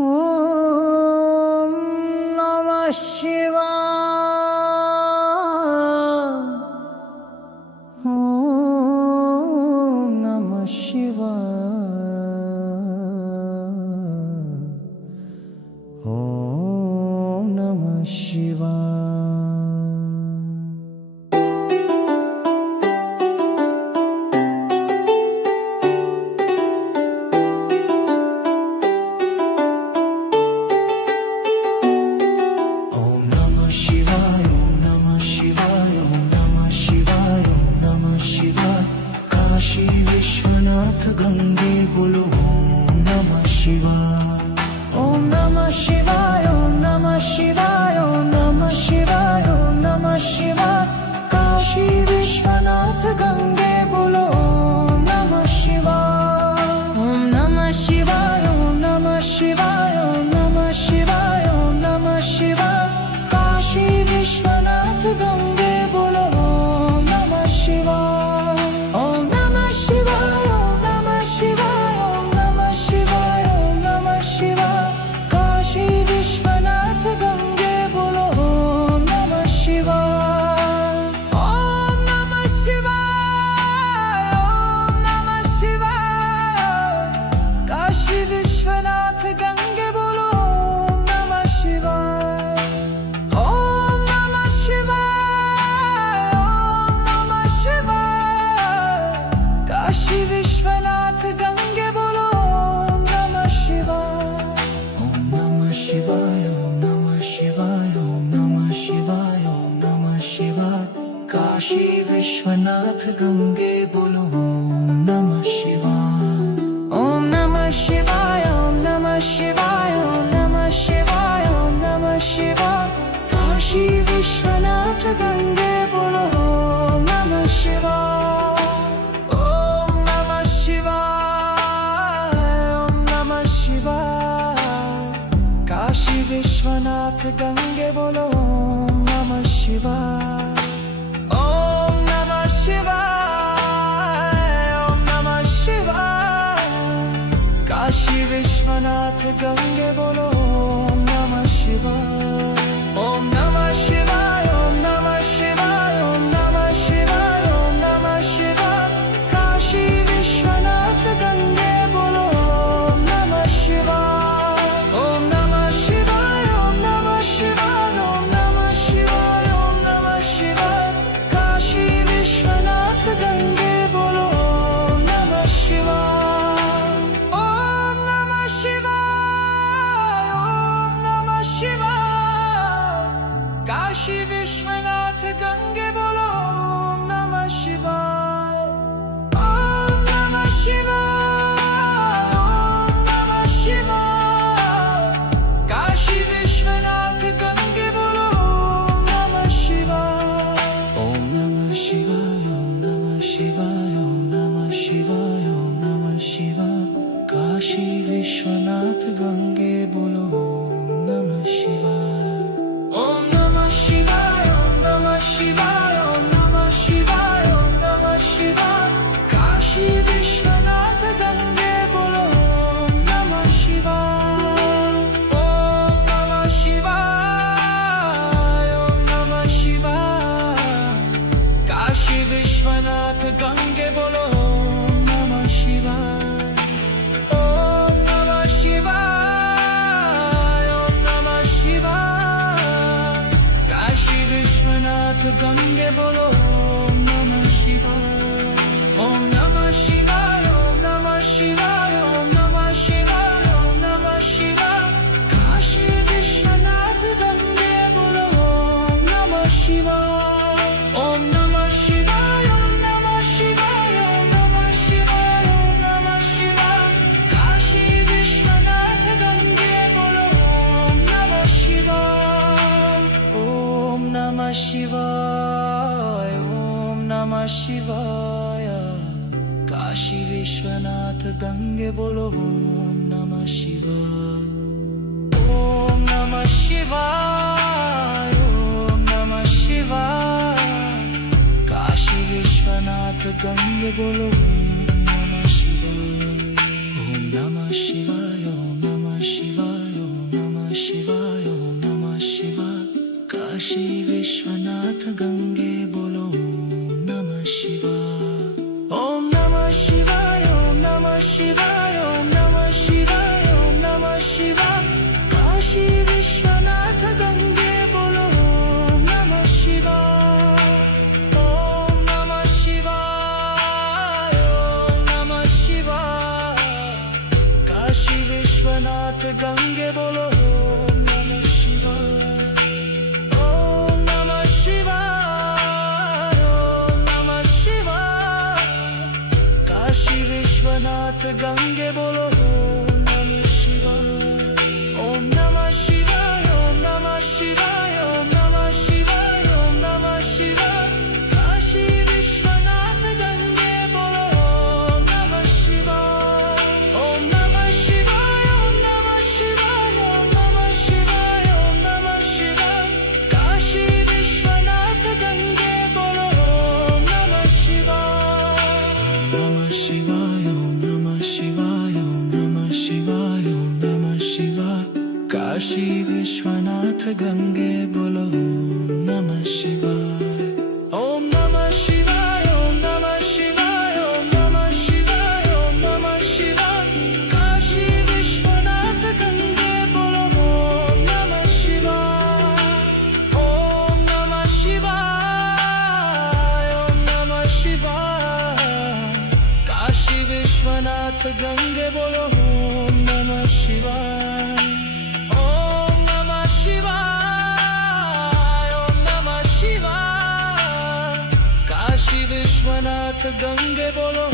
ओम नमः शिवाय। ओम नमः शिवाय। ओम नमः शिवाय। काशी विश्वनाथ गंगे बोलो ओम नमः शिवाय। ओम नमः शिवाय। ओम नमः शिवाय। ओम नमः शिवाय। ओम नमः शिवाय। काशी विश्वनाथ गंगे बोलो ओम नमः शिवाय। ओम नमः शिवाय। ओम नमः शिवाय। ओम नमः शिवाय। ओम नमः शिवाय। काशी विश्वनाथ गंगे बोलो ओम नमः शिवाय। ओम नमः शिवाय। ओम नमः शिवाय। ओम नमः शिवाय। ओम नमः शिवाय। काशी विश्वनाथ गंगे बोलो ओम नमः शिवाय। ओम नमः शिवाय। ओम नमः शिवाय। काशी विश्वनाथ गंगे बोलो ओम नमः शिवाय। ओम नमः शिवाय। ओम नमः शिवाय। काशी विश्वनाथ गंगे बोलो ओम नमः शिवाय। ओम नमः शिवाय। ओम नमः शिवाय। ओम नमः शिवाय। ओम नमः शिवाय। काशी विश्वनाथ गंगे बोलो ओम नमः शिवाय। ओम नमः शिवाय। ओम नमः शिवाय। ओम नमः शिवाय। ओम नमः शिवाय। काशी विश्वनाथ गंगे बोलो ओम नमः शिवाय। ओम नमः शिवाय। ओम नमः शिवाय। काशी विश्वनाथ गंगे बोलो ओम नमः शिवाय। ओम नमः शिवाय। ओम नमः शिवाय। काशी विश्वनाथ गंगे बोलो ओम नमः शिवाय। ओम नमः शिवाय। ओम नमः शिवाय। ओम नमः शिवाय। ओम नमः शिवाय। काशी विश्वनाथ गंगे बोलो ओम नमः शिवाय। ओम नमः शिवाय। ओम नमः शिवाय। ओम नमः शिवाय। ओम नमः शिवाय। काशी विश्वनाथ गंगे बोलो ओम नमः शिवाय। ओम नमः शिवाय। ओम नमः शिवाय। काशी विश्वनाथ गंगे बोलो ओम नमः शिवाय। ओम नमः शिवाय। ओम नमः शिवाय। काशी विश्वनाथ गंगे बोलो ओम नमः शिवाय। ओम नमः शिवाय। ओम नमः शिवाय। ओम नमः शिवाय। ओम नमः शिवाय। काशी विश्वनाथ गंगे बोलो ओम नमः शिवाय। ओम नमः शिवाय। ओम नमः शिवाय। ओम नमः शिवाय। ओम नमः शिवाय। काशी विश्वनाथ गंगे बोलो ओम नमः शिवाय। ओम नमः शिवाय। ओम नमः शिवाय। काशी विश्वनाथ गंगे बोलो ओम नमः शिवाय। ओम नमः शिवाय। ओम नमः शिवाय। काशी विश्वनाथ गंगे बोलो ओम नमः शिवाय। ओम नमः शिवाय। ओम नमः शिवाय। ओम नमः शिवाय। ओम नमः शिवाय। काशी विश्वनाथ गंगे बोलो ओम नमः शिवाय। ओम नमः शिवाय। ओम नमः शिवाय। ओम नमः शिवाय। ओम नमः शिवाय। काशी विश्वनाथ गंगे बोलो ओम नमः शिवाय। ओम नमः शिवाय। ओम नमः शिवाय। काशी विश्वनाथ गंगे बोलो ओम नमः शिवाय। ओम नमः शिवाय। ओम नमः शिवाय। काशी विश्वनाथ गंगे बोलो ओम नमः शिवाय। ओम नमः शिवाय। ओम नमः शिवाय। विश्वनाथ गंगे बोलो ओम नमः शिवाय। ओम नमः शिवाय, ओम नमः शिवाय। काशी विश्वनाथ गंगे बोलो ओम नमः शिवाय। ओम नमः शिवाय, ओम नमः शिवाय, ओम नमः शिवाय, ओम नमः शिवाय। काशी विश्वनाथ गंगे बोलो ओम नमः शिवाय। ओम नमः शिवाय, ओम नमः शिवाय, ओम नमः शिवाय, ओम नमः शिवाय। काशी विश्वनाथ गंगे बोलो ओम नमः शिवाय। ओम नमः शिवाय, ओम नमः शिवाय, ओम नमः शिवाय, ओम नमः शिवाय। काशी विश्वनाथ गंगे बोलो ओम नमः शिवाय। ओम नमः शिवाय, ओम नमः शिवाय, ओम नमः शिवाय, ओम नमः शिवाय। काशी विश्वनाथ गंगे बोलो ओम नमः शिवाय। ओम नमः शिवाय, ओम नमः शिवाय। काशी विश्वनाथ गंगे बोलो ओम नमः शिवाय। ओम नमः शिवाय, ओम नमः शिवाय। काशी विश्वनाथ गंगे बोलो